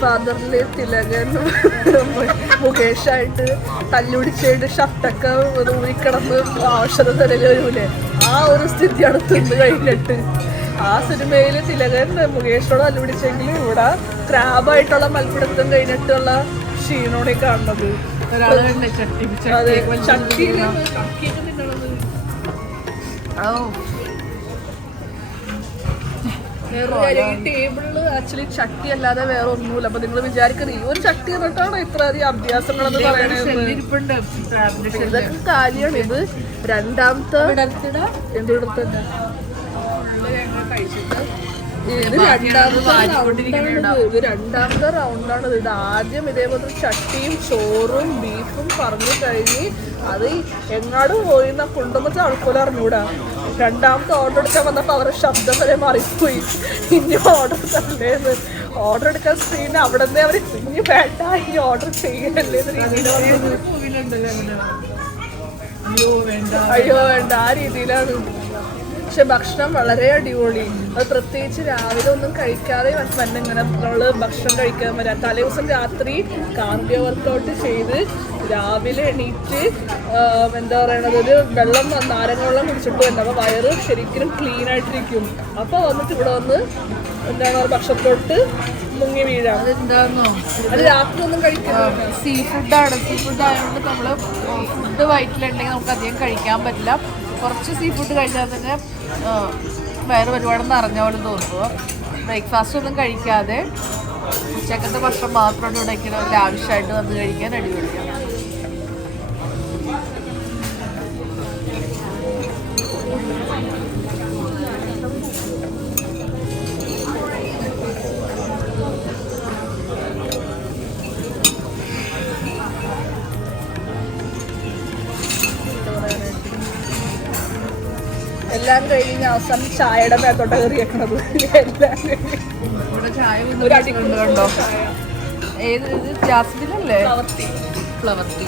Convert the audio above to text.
ഫാദറിലെ തിലകൻ മുകേഷായിട്ട് തല്ലുപിടിച്ചായിട്ട് ഷർട്ടൊക്കെ ഊരിക്കിടന്ന് ഔഷധ തലയിൽ വരൂലേ, ആ ഒരു സ്ഥിതിയാണ് തിന്ന് കഴിഞ്ഞിട്ട്. ആ സിനിമയിൽ തിലകൻ മുകേഷിനോട് തല്ലുപിടിച്ചെങ്കിൽ ഇവിടെ ക്രാബായിട്ടുള്ള മൽപ്പിടുത്തം കഴിഞ്ഞിട്ടുള്ള ക്ഷീണോടെ കാണുന്നത്. അതെ, ചട്ടിയൊക്കെ തിന്നണത്. ടേബിളില് ആക്ച്വലി ചട്ടി അല്ലാതെ വേറെ ഒന്നുമില്ല. അപ്പൊ നിങ്ങൾ വിചാരിക്കുന്നത് ഈ ഒരു ചട്ടി എന്നിട്ടാണ് ഇത്രയധികം അഭ്യാസങ്ങളെന്ന് പറയണത്. ഇതൊക്കെ കാര്യമാണ്. ഇത് രണ്ടാമത്തെ രണ്ടാമത്തെ റൗണ്ടാണ്. ഇത് ആദ്യം ഇതേപോലെ ചട്ടിയും ചോറും ബീഫും പറഞ്ഞു കഴിഞ്ഞ് അത് എങ്ങാടും പോയിന്ന കൊണ്ടുവന്ന ആൾക്കാർ അറിഞ്ഞൂടാ. രണ്ടാമത്തെ ഓർഡർ എടുക്കാൻ വന്നപ്പോൾ അവരുടെ ശബ്ദം വരെ മാറിപ്പോയി. ഇനി ഓർഡർ തന്നേന്ന് ഓർഡർ എടുക്കാൻ സ്ക്രീൻ അവിടെ നിന്ന് അവർ ഇനി വേണ്ട ഇനി ഓർഡർ ചെയ്യല്ലേ അയ്യോ വേണ്ട ആ രീതിയിലാണ്. പക്ഷെ ഭക്ഷണം വളരെ അടിപൊളി. അത് പ്രത്യേകിച്ച് രാവിലെ ഒന്നും കഴിക്കാതെ തന്നെ ഇങ്ങനെ നമ്മള് ഭക്ഷണം കഴിക്കാൻ വരാം. തലേ ദിവസം രാത്രി കാർഡിയോ വർക്കൗട്ട് ചെയ്ത് രാവിലെ എണീറ്റ് എന്താ പറയണത് ഒരു വെള്ളം നാരങ്ങ കുടിച്ചിട്ട് വരണം. അപ്പോൾ വയറ് ശരിക്കും ക്ലീൻ ആയിട്ടിരിക്കും. അപ്പോൾ വന്നിട്ട് ഇവിടെ വന്ന് എന്താണ് ഭക്ഷണത്തോട്ട് മുങ്ങി വീഴാം. അത് രാത്രി ഒന്നും കഴിക്കുന്നത് സീ ഫുഡാണ്. സീ ഫുഡ് ആയതുകൊണ്ട് നമ്മള് ഫുഡ് വയറ്റിലുണ്ടെങ്കിൽ നമുക്ക് അധികം കഴിക്കാൻ പറ്റില്ല. കുറച്ച് സീ ഫുഡ് കഴിച്ചാൽ തന്നെ വയറ് ഒരുപാട് നിറഞ്ഞ പോലെ തോന്നുമ്പോൾ ബ്രേക്ക്ഫാസ്റ്റ് ഒന്നും കഴിക്കാതെ ഉച്ചക്കത്തെ ഭക്ഷണം മാത്രമാണ് ഇവിടെ ആവശ്യമായിട്ട് വന്ന് കഴിക്കാൻ അടിപൊളിയാണ്. എല്ലാം കഴിഞ്ഞ് അവസാനം ചായയുടെ മേത്തോട്ട് കയറി വെക്കണത്. എല്ലാം ഒരു അടിക്കുണ്ടോ? ഏത് ജാസ്മിനല്ലേ? Flower tea.